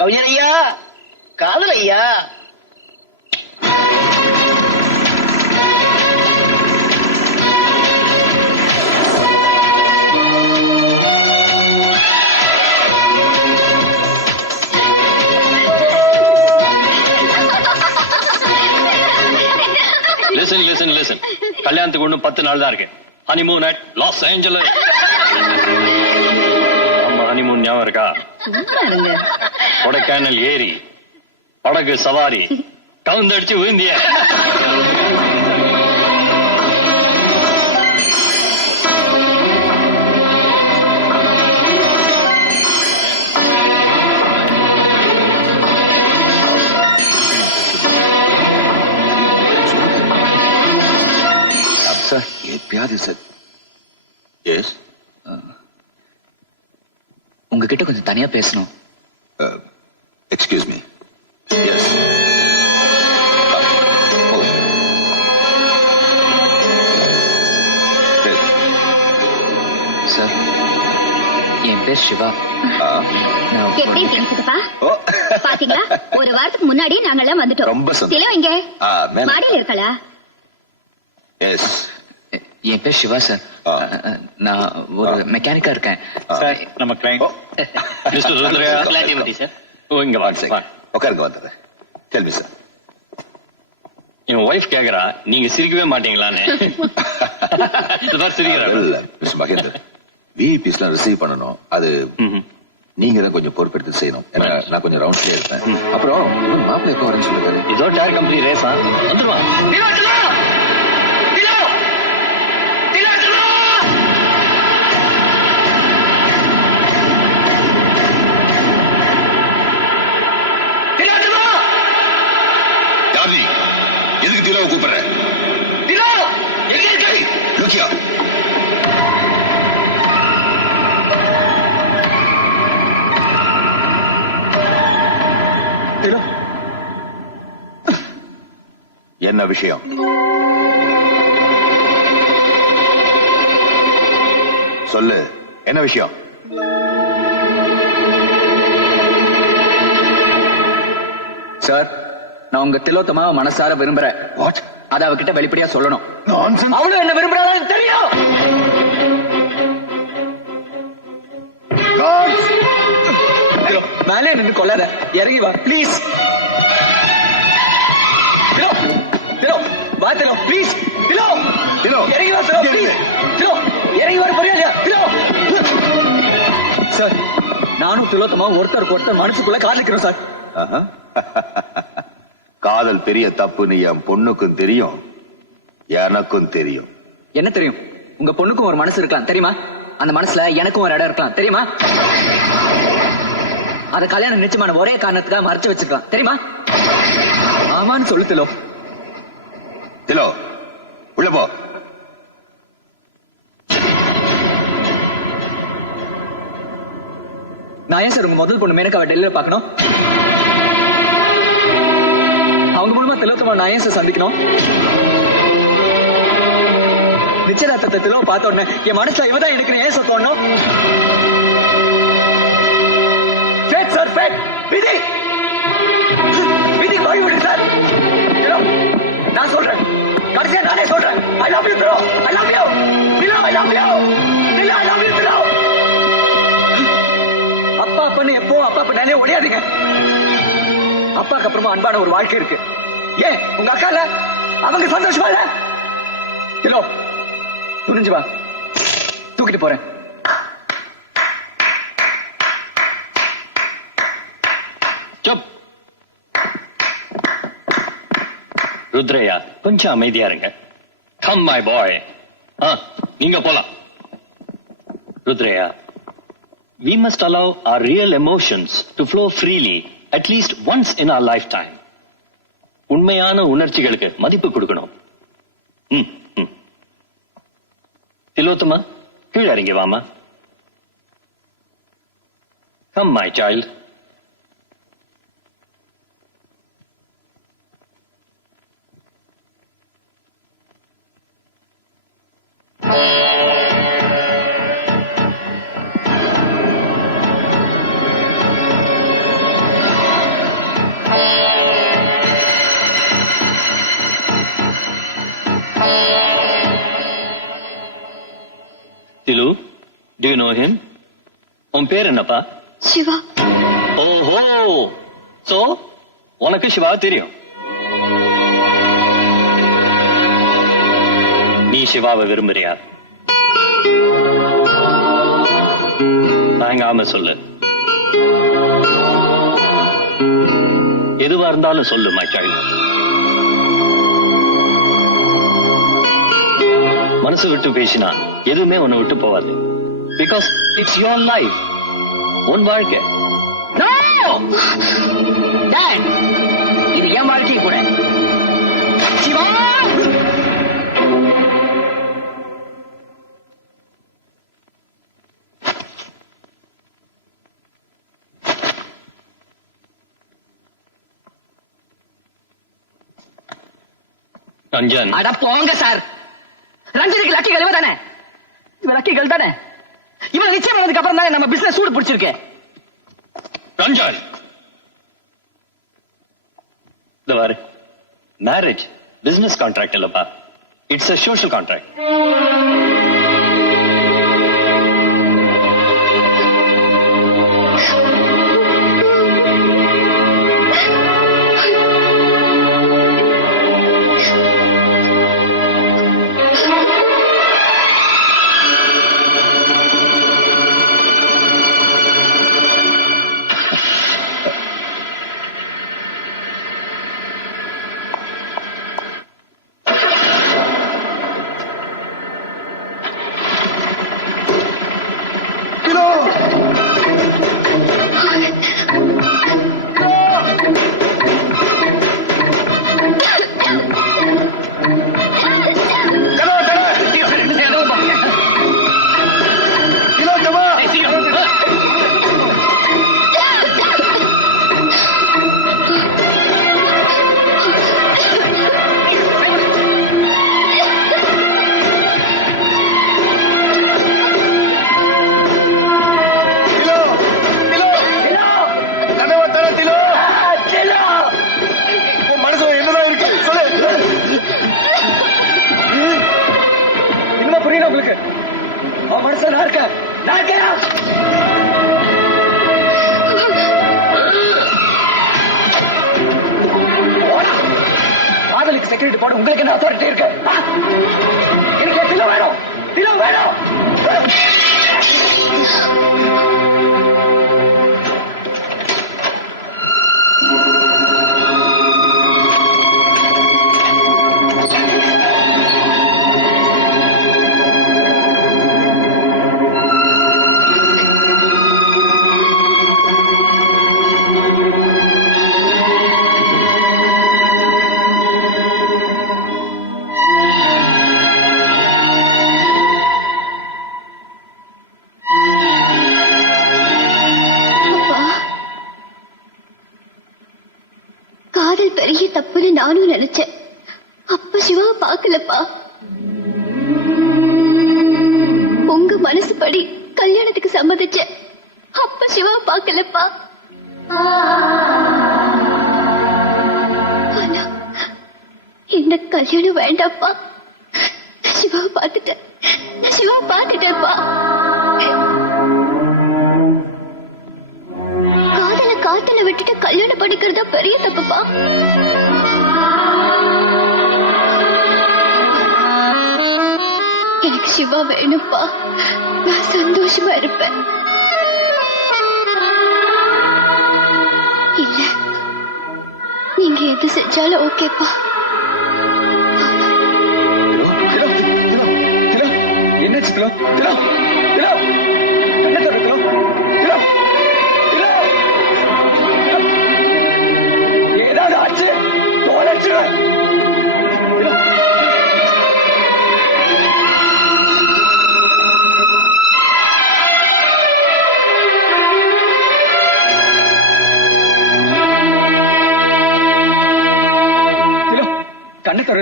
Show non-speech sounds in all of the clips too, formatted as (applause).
கவிஞர் ஐயா காதல் ஐயா லிசன் லிசன் கல்யாணத்துக்கு ஒன்றும் பத்து நாள் தான் இருக்கு honeymoon at Los Angeles honeymoon ஞாபகம் இருக்கா கொடைக்கானல் ஏரி படகு சவாரி கவுந்தடிச்சு விழுந்திய சார் சார் எஸ் uh, உங்ககிட்ட கொஞ்சம் தனியா பேசணும் uh, சிவா எப்படி இருக்கீங்க சித்தப்பா பாத்தீங்களா ஒரு வாரத்துக்கு முன்னாடியே நாங்கெல்லாம் வந்துட்டோம் ரொம்ப சந்தோஷம் திலம் இருக்கலா எஸ் என் பேர் சிவா சார் நான் ஒரு மெக்கானிக்கா இருக்கேன் நம்ம கிளைண்ட் (laughs) இங்க உட்காருங்க வந்தது சார் என் ஒய்ஃப் கேக்குறா நீங்க சிரிக்கவே மாட்டீங்களான்னு (laughs) சிரிக்கிறாங்க விஐபிஸ்லாம் ரிசீவ் பண்ணணும் அது நீங்க தான் கொஞ்சம் பொறுப்பெடுத்து செய்யணும் நான் கொஞ்சம் ரவுண்ட்ஸ்லேயே இருப்பேன் அப்புறம் மாப்பிள்ளை எப்போ வரேன்னு சொல்லுவாரு இதோ டயர் கம்பெனி ரேஸா வந்துருவான் என்ன விஷயம் சொல்லு என்ன விஷயம் சார் நான் உங்க திலோத்தமா மனசார விரும்புறேன் வாட் அத அவகிட்ட வெளிப்படையா சொல்லணும் அவளும் என்ன விரும்புறாரு தெரியும் மேலே நின்று கொள்ளாத இறங்கி வா பிளீஸ் வாத்தலோ ப்ளீஸ் திலோ திலோ இறங்கி வா திலோ ப்ளீஸ் திலோ இறங்கி வர போறியா இல்லையா திலோ சார் நானும் திலோத்தமா ஒருத்தருக்கு ஒருத்தர் மனசுக்குள்ள காதலிக்கிறோம் சார் காதல் பெரிய தப்புன்னு என் பொண்ணுக்கும் தெரியும் எனக்கும் தெரியும் என்ன தெரியும் உங்க பொண்ணுக்கும் ஒரு மனசு இருக்கலாம் தெரியுமா அந்த மனசுல எனக்கும் ஒரு இடம் இருக்கலாம் தெரியுமா அத கல்யாணம் நிச்சயமான ஒரே காரணத்துக்காக மறைச்சு வச்சிருக்கலாம் தெரியுமா ஆமான்னு சொல்லுத்தலோ திலோ உள்ள போ நான் ஏன் சார் உங்க முதல் பொண்ணு மேனக்காவை டெல்லியில பார்க்கணும் அவங்க மூலமா திலோத்தமா நான் ஏன் சார் சந்திக்கணும் நிச்சயதார்த்தத்தை திலோ பார்த்த உடனே என் மனசுல இவதான் எடுக்கணும் ஏன் சார் ஃபேட் சார் ஃபேட் விதி விதி வாய்விடு சார் நான் சொல்றேன் கடைசியா நானே சொல்றேன் I love you bro I love you Nila I love you Nila I love you bro அப்பா பண்ணு எப்பவும் அப்பா பண்ணாலே ஒடியாதீங்க அப்பாக்கு அப்புறமா அன்பான ஒரு வாழ்க்கை இருக்கு ஏன் உங்க அக்கா இல்ல அவங்க சந்தோஷமா இல்ல நிலோ துணிஞ்சு வா தூக்கிட்டு போறேன் சப் ருத்ரையா கொஞ்சம் அமைதியா இருங்க கம் மை பாய் நீங்க போலாம் Rudraiah we must allow our real emotions to flow freely at least once in our lifetime. உண்மையான உணர்ச்சிகளுக்கு மதிப்பு கொடுக்கணும் திலோத்தமா கீழே இறங்கி வாமா கம் மை சைல்டு பேர் என்னப்பா சிவா ஓஹோ சோ உனக்கு சிவா தெரியும் நீ சிவாவை விரும்புறியா தயங்காம சொல்லு எதுவா இருந்தாலும் சொல்லு மச்சாள் மனசு விட்டு பேசினா எதுவுமே உன்னை விட்டு போவாது பிகாஸ் இட்ஸ் யோர் லைஃப் உன் வாழ்க்கை இது என் வாழ்க்கை கூட அட போங்க சார் ரஞ்சனிக்கு லக்கிகள் இவ தானே இவ லக்கிகள் தானே இவன் நிச்சயம் ஆனதுக்கு அப்புறம் தாங்க நம்ம பிசினஸ் சூடு பிடிச்சிருக்கு ரஞ்சாய் இந்த வாரு மேரேஜ் பிசினஸ் கான்ட்ராக்ட் இல்லப்பா இட்ஸ் அ சோஷியல் கான்ட்ராக்ட் போட உங்களுக்கு என்ன அத்தாரிட்டி இருக்கு எனக்கு தினம் வேணும் தினம் வேணும் காதல் பெரிய தப்புன்னு நானும் நினைச்சேன் அப்ப சிவா பாக்கலப்பா உங்க மனசு படி கல்யாணத்துக்கு சம்மதிச்ச அப்ப சிவா பாக்கலப்பா இந்த கல்யாணம் வேண்டாப்பா சிவா பாத்துட்டேன் சிவா பாத்துட்டேன்ப்பா சிவா வேணும்ப்பா நான் சந்தோஷமா இருப்பேன் இல்ல நீங்க எது செஞ்சாலும் ஓகேப்பா என்ன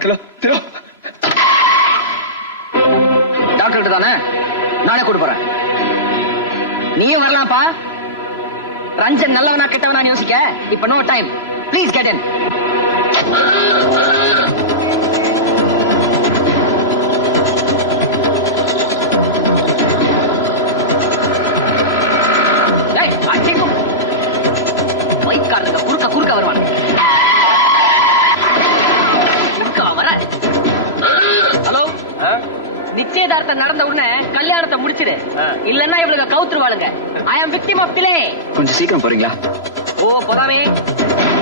டாக்டர் நானே போறேன் நீயும் வரலாம்ப்பா ரஞ்சன் நல்லவனா கெட்டவனா யோசிக்க இப்ப no time please get in சீக்கிரம் போறீங்களா ஓ போலாமே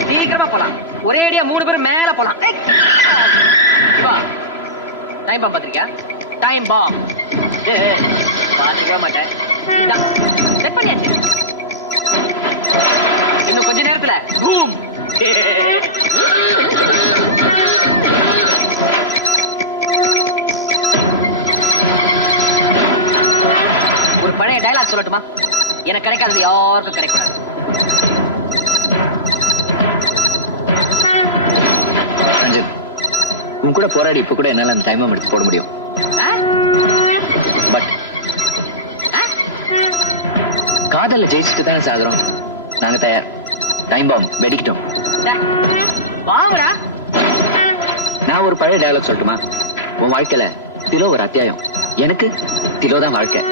சீக்கிரமா போலாம் ஒரே அடியா மூணு பேரும் மேல போலாம் டைம் பாம் பாத்திருக்கியா டைம் பாம் பாத்துக்கவே மாட்டேன் இன்னும் கொஞ்ச நேரத்துல ரூம் ஒரு பழைய டைலாக் சொல்லட்டுமா எனக்கு கிடைக்காதது யாருக்கும் கிடைக்காது உன் கூட போராடி இப்ப கூட என்னால அந்த டைமம் எடுத்து போட முடியும் பட் காதல்ல ஜெயிச்சுட்டு தான் சாகுறோம் நாங்க தயார் டைம் பாம் வெடிக்கிட்டோம் நான் ஒரு பழைய டயலாக் சொல்லட்டுமா உன் வாழ்க்கையில திலோ ஒரு அத்தியாயம் எனக்கு திலோ தான் வாழ்க்கை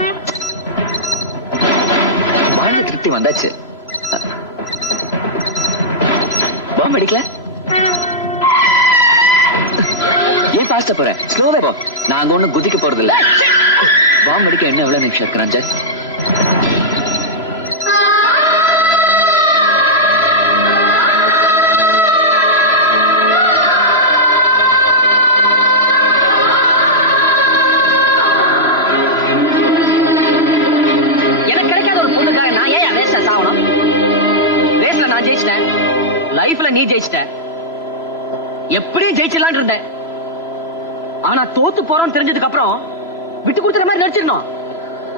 சக்தி வந்தாச்சு பாம்பு அடிக்கல ஏன் பாஸ்ட போறேன் ஸ்லோவே போ அங்க ஒண்ணு குதிக்க போறது இல்ல பாம்பு அடிக்க என்ன எவ்வளவு நிமிஷம் இருக்கிறான் ரஞ்சன் கொடுத்து போறோம் தெரிஞ்சதுக்கு அப்புறம் விட்டு கொடுத்துற மாதிரி நடிச்சிருந்தோம்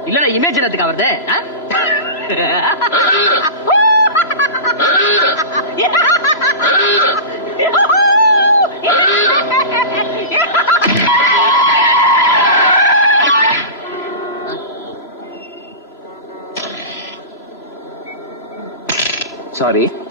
இல்ல இமேஜ் என்னத்துக்கு வருது சாரி